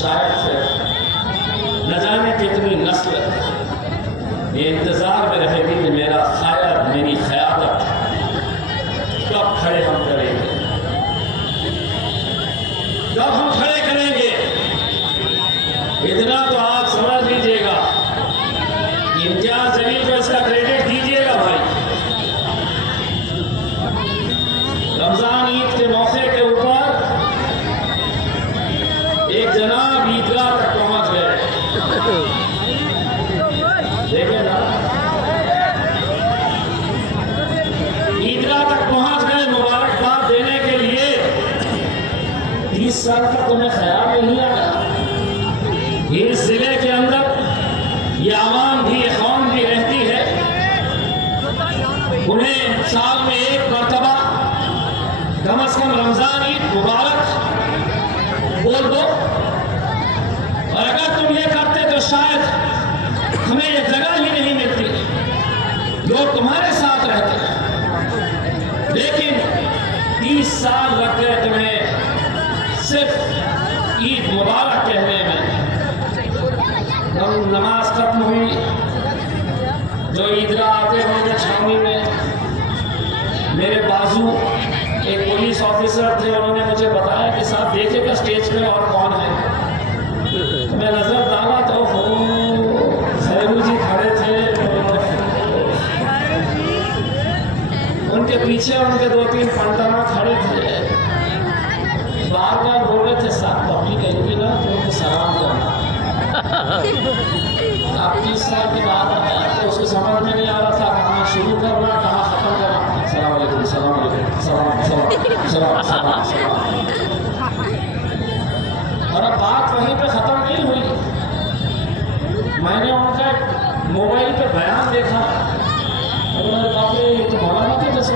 शायद फिर न जाने कितनी नस्ल ये इंतज़ार में रहेगी कि मेरा खायर, मेरी क़यादत कब खड़े हम करेंगे, कब हम खड़े करेंगे। इतना तो आप समझ लीजिएगा, इम्तियाज़ जलील को इसका क्रेडिट दीजिएगा भाई। रमज़ान ईद के मौके के ऊपर एक जनाब ईदगाह तक पहुंच गए, देखें ना, ईदगाह तक पहुंच गए मुबारकबाद देने के लिए। 30 साल तक तुम्हें ख्याल नहीं आया इस जिले के अंदर ये आवाम भी, ये कौम भी रहती है, उन्हें साल में एक मरतबा कम अज कम रमजान ईद मुबारक बोल दो। और अगर तुम ये करते तो शायद हमें ये जगह ही नहीं मिलती, लोग तुम्हारे साथ रहते। लेकिन 30 साल लग गए तुम्हें सिर्फ ईद मुबारक कहने में। नमाज खत्म हुई, जो ईदगाह आते होंगे छावनी में, मेरे बाजू एक पुलिस ऑफिसर थे, उन्होंने मुझे बताया कि साहब देखिएगा स्टेज पे और कौन है। मैं नजर डाला तो खैरू जी खड़े थे, उनके पीछे उनके 2-3 पंटना खड़े थे, बार बार बोल रहे थे साहब पब्लिक आएगी ना तो उनको सलाम करना। आप 30 साल के बाद आया तो उसको समझ में नहीं आ रहा था कहाँ शुरू करना, कहाँ खत्म करना। सलाम अलैकुम, सलाम अलैकुम, सलाम सलाम सलाम सलाम सलाम। और अब बात वहीं पे ख़त्म नहीं हुई। मैंने उनका मोबाइल पे बयान देखा, मेरे बाप रे ये तो मौलाना के जैसे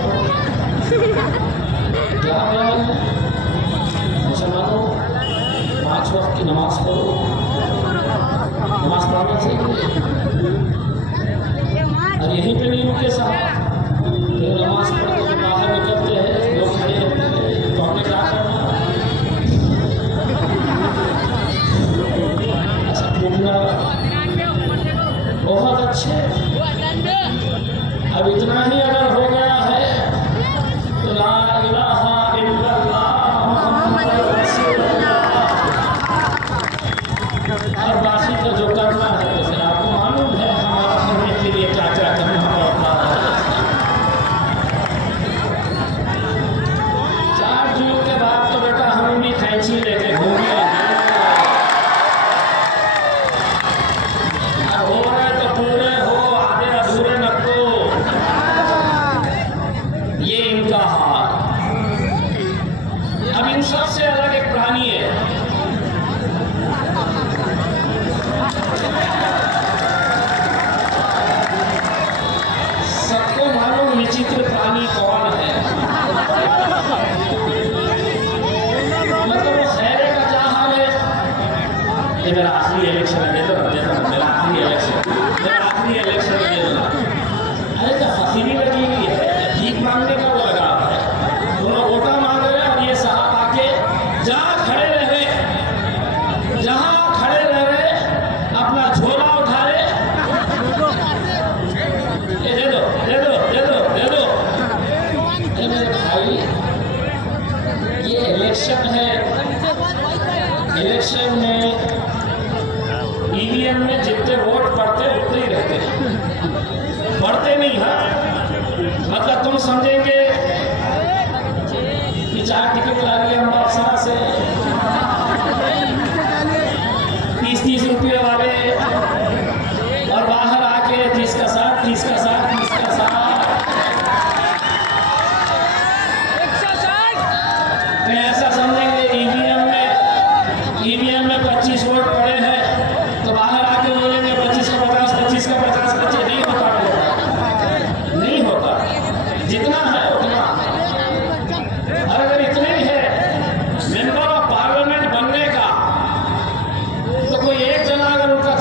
क्या बयान है। मुसलमानों 5 वक्त की नमाज पढ़ो, नमाज पढ़ना चाहिए। और यहीं पे नहीं रुके साहब, नमाज पढ़ के बाहर निकलते हैं, लोग खड़े रहते हैं, तो हमने क्या करना। अच्छा घूमना बहुत अच्छे, अब इतना ही अगर हो गया है तो ला इलाहा इल्लल्लाह मुहम्मद रसूलुल्लाह, और बाकी का जो करना है तो फिर आपको मालूम है हमारा करने के लिए क्या क्या करना पड़ता है। 4 जून के बाद तो बेटा हम भी कैंची लेके घूमे, हो रहे तो पूरे हो, आधे अधूरे न तो, ये इनका हाल। अब इन सबसे अलग एक प्राणी है, सबको मालूम विचित्र प्राणी कौन है। मतलब वो खैरे का क्या हाल है। ये मेरा आखिरी इलेक्शन है, देता मेरा आखिरी इलेक्शन, मेरा आखिरी इलेक्शन दे दो। अरे तो फकीरी लगी हुई है, भीख मांगने का वो लगा है, दोनों वोटा मांग रहे हैं। और ये साहब आके जहाँ खड़े रहे, जहाँ खड़े रह रहे अपना झोला उठा रहे, ये दे दो दे दो दे दो दे दो। मेरे भाई ये इलेक्शन है, इलेक्शन में ईवीएम में जितने वोट पड़ते उतने ही रहते हैं, बढ़ते नहीं है। मतलब तुम समझेंगे कि 4 टिकट ला लिए हम अफसरा से, 30-30 रुपये वाले, और बाहर आके 30 का 60, 30 का 60, 30 का 60। ऐसा समझेंगे ईवीएम में 25 वोट पड़े हैं तो बाहर आके बोलेंगे 25 का 50, 25 का 50, 25 नहीं होता, नहीं होता। जितना है उतना। और अगर इतने ही है मेंबर ऑफ पार्लियामेंट बनने का, तो कोई एक जना अगर उनका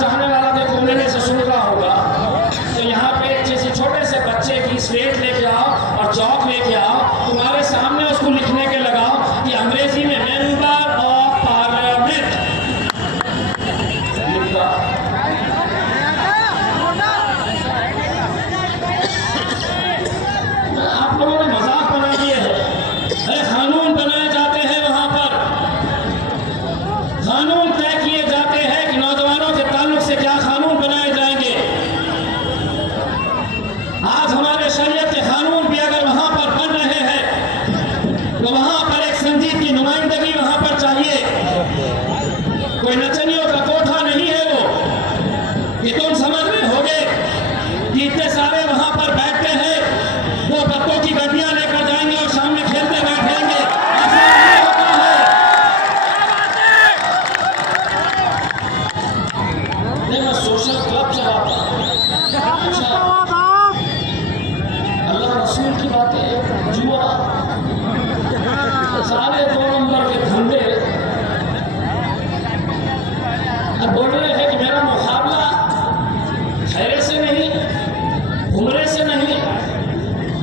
नहीं, मैं सोशल क्लब चलाता हूँ। अच्छा, अल्लाह रसूल की बातें, जुआ, सारे 2 नंबर के धंधे। अब बोल रहे हैं कि मेरा मुकाबला खैरे से नहीं, उम्रे से नहीं।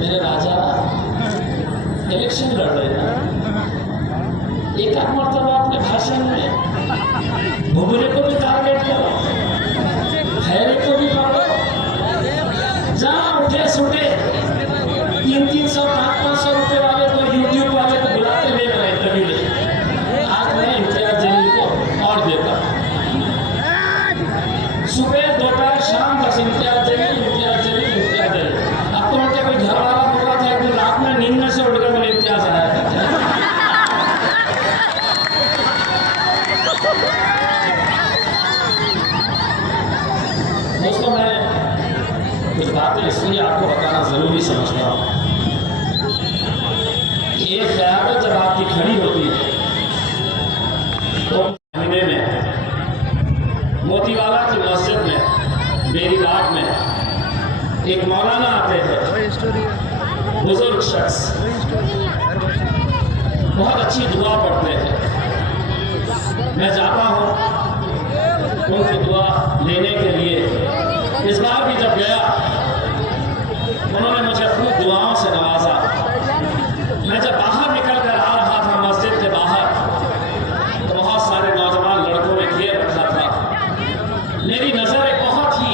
मेरे राजा इलेक्शन लड़ रहे हैं, एक आध मरतबा अपने भाषण में भुगरे को भी टारगेट करो, खैरे को भी पकड़ो, जहाँ उठे सुटे 300-500 रुपए वाले तो यूट्यूब वाले को बुलाते ले रहे कभी ले। आज मैं इम्तियाज जलील को और देता हूँ, सुबह दोपहर शाम बस इम्तियाज जलील, इम्तियाज जलील, इम्तियाज जलील। अब तो उनके कोई घर वाला बोला था एक दिन रात में नींद में से उठ कर मुझे इम्तियाज आया था। दोस्तों, मैं कुछ बातें इसलिए आपको बताना जरूरी समझता हूँ। एक क़यादत जब आपकी खड़ी होती है तो महीने में मोतीवाला की मस्जिद में, बेरीबाग में एक मौलाना आते हैं, बुजुर्ग शख्स, बहुत अच्छी दुआ पढ़ते हैं। मैं जाता हूँ उनकी दुआ लेने के लिए। इस बार भी जब गया उन्होंने मुझे खूब दुआओं से नवाजा। मैं जब बाहर निकल कर आ रहा था मस्जिद के बाहर तो बहुत सारे नौजवान लड़कों ने घेर रखा था। मेरी नज़र एक बहुत ही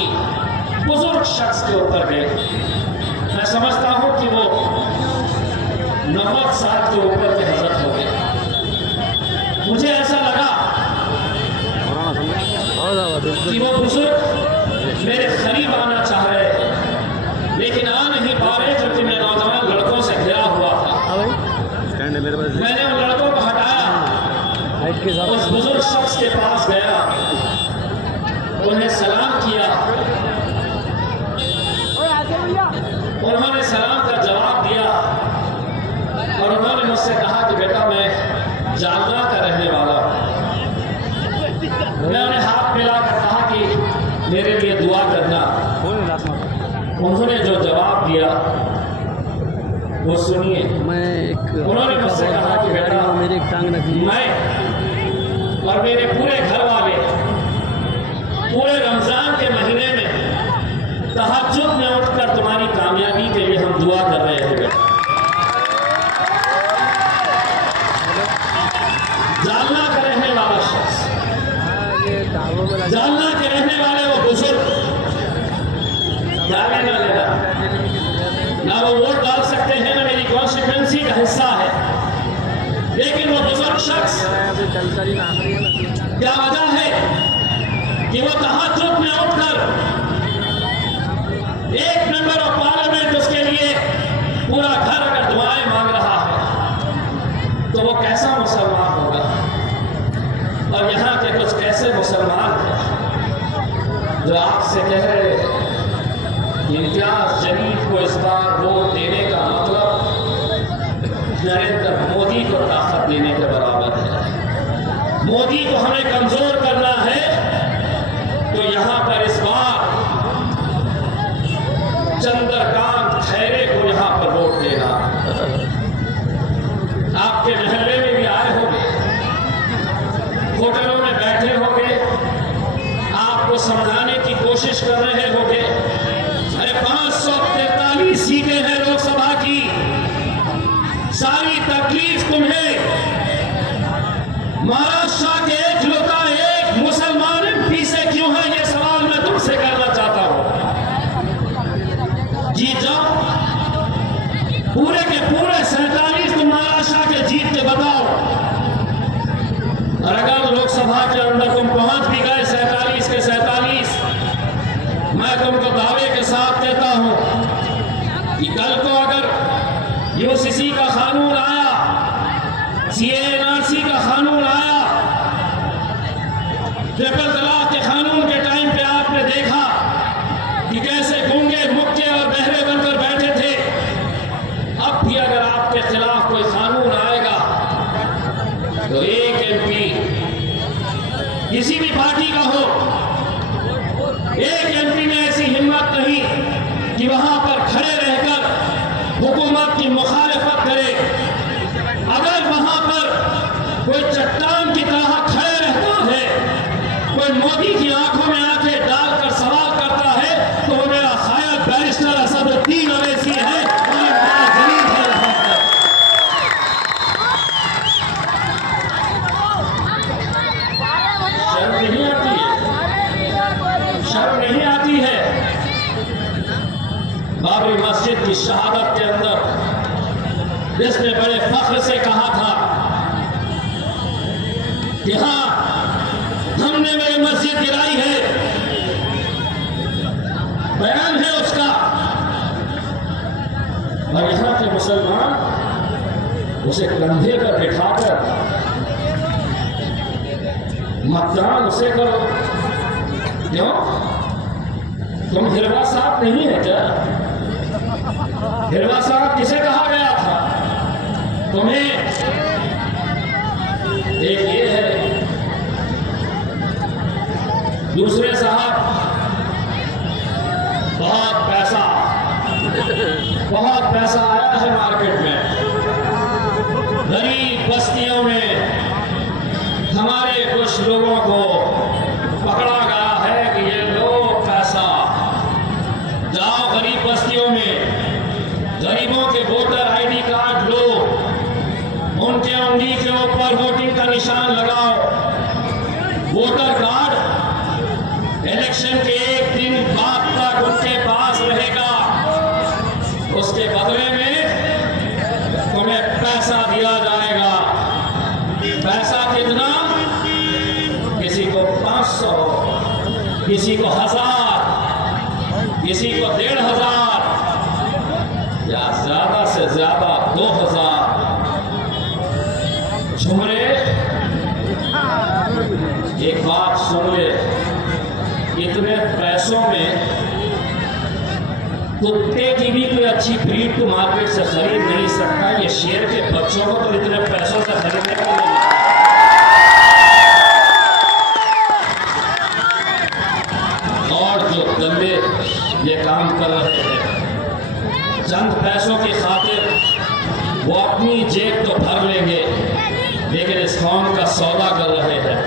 बुजुर्ग शख्स के ऊपर गई। मैं समझता हूँ कि वो 90 साल के ऊपर के हजरत हो गए। मुझे ऐसा लगा कि वो बुजुर्ग मेरे करीब आना चाह रहे हैं, लेकिन आ नहीं पा रहे क्योंकि मैं नौजवान लड़कों से घिरा हुआ था। मैंने उन लड़कों को हटाया, उस बुजुर्ग शख्स के पास गया, उन्हें सलाम किया। उन्होंने सलाम का जवाब दिया और उन्होंने मुझसे कहा कि बेटा मैं जालना का रहने वाला हूँ। मैं उन्हें हाथ मिलाकर कहा कि मेरे लिए दुआ करना। उन्होंने जो जवाब दिया वो सुनिए। उन्होंने मुझसे कहा कि बेटा मैं और मेरे पूरे घर वाले पूरे रमजान के महीने में तहज्जुद में उठकर तुम्हारी कामयाबी के लिए हम दुआ कर रहे हैं। जालना का रहने वाला शख्स, जालना के रहने वाले वो बुजुर्ग, जाने ना लेना, ना वो वोट डाल सकते हैं, ना मेरी कॉन्स्टिट्यूएंसी का हिस्सा है, लेकिन वो बुजुर्ग शख्स, क्या वजह है कि वो तहज्जुद में उठकर 1 मेंबर ऑफ पार्लियामेंट उसके लिए पूरा घर अगर दुआएं मांग रहा है तो वो कैसा मुसलमान होगा। और यहाँ के कुछ कैसे मुसलमान हैं जो आपसे कह रहे हैं इम्तियाज जलील को इस बार वोट देने का मतलब नरेंद्र मोदी को ताकत देने के बराबर है। मोदी को हमें कमजोर करना है तो यहाँ पर इस बार चंद्रकांत खैरे को यहाँ पर वोट देना। आपके महल्ले में भी आए होंगे, होटलों में बैठे होंगे, आपको समझाने की कोशिश कर रहे होंगे। अरे 543 सीटें हैं लोकसभा की, सारी तकलीफ तुम्हें महाराष्ट्र के एकलौता एक मुसलमान एमपी से क्यों है, ये सवाल मैं तुमसे करना चाहता हूं। जीत जाओ, पूरे के पूरे 47 तुम महाराष्ट्र के जीत के बताओ। और अगर लोकसभा के अंदर तुम पहुंच भी गए 47 के 47, मैं तुमको दावे के साथ कहता हूं कि कल को अगर यूसीसी का कानून आया, सीएनआरसी का कानून आया, ट्रिपल तलाक के कानून के टाइम पे आपने देखा कि कैसे गूंगे, मुक्के और बहरे बनकर बैठे थे। अब भी अगर आपके खिलाफ कोई कानून आएगा तो एक एमपी किसी भी पार्टी का हो, एक एमपी में ऐसी हिम्मत नहीं कि वहां पर खड़े रहकर हुकूमत की मुखालिफत करे। अगर वहां पर कोई चट्टान की तरह खड़े रहता है, कोई मोदी की आंखों में आंखें डालकर सवाल करता है, तो वो मेरा ख्याल बैरिस्टर असदुद्दीन अवैसी है। शर्म नहीं आती है। बाबरी मस्जिद की शहादत के अंदर जिसने बड़े फख्र से कहा था कि हाँ, हमने मेरी मस्जिद गिराई है, बयान है उसका, और यहां के मुसलमान उसे कंधे पर बिठाकर मतदान उसे करो। क्यों? तुम हिरवा साहब नहीं है क्या? हिरवा साहब किसे कहा गया था? तुम्हें एक ये है, दूसरे साहब बहुत पैसा आया है मार्केट में, गरीब बस्तियों में हमारे कुछ लोगों को पकड़ा गया है कि ये लो पैसा, जाओ गरीब बस्तियों में गरीबों के वोटर आईडी कार्ड लो, उनके उंगली के ऊपर वोटिंग का निशान लगाओ। वोटर कार्ड इलेक्शन के एक दिन बाद तक उनके पास रहेगा, उसके बदले में तुम्हें पैसा दिया जाएगा। पैसा कितना? किसी को 500, किसी को 1000, किसी को 1500 या ज्यादा से ज्यादा 2000। झुमरे, एक बात सुन ले, इतने पैसों में कुत्ते की भी कोई अच्छी ब्रीड तो मार्केट से खरीद नहीं सकता, ये शेर के बच्चों को तो इतने पैसों से खरीदने को नहीं। और जो दल्ले ये काम कर रहे हैं चंद पैसों की खातिर, वो अपनी जेब तो भर लेंगे लेकिन इस कौम का सौदा कर रहे हैं।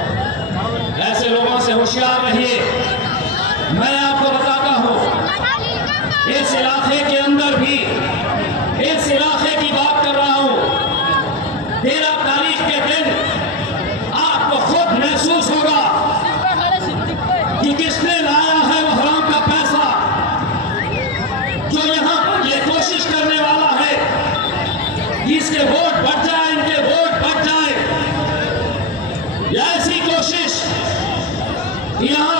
ऐसे लोगों से होशियार रहिए। मैं आपको बताता हूं, इस इलाके के अंदर भी, इस इलाके की बात कर रहा हूं, 13 तारीख के दिन आपको खुद महसूस होगा कि किसने लाया है वो हराम का पैसा। जो यहां पर ये कोशिश करने वाला है कि इसके वोट बढ़ जाए, इनके वोट बढ़ जाए, ऐसी कोशिश यहां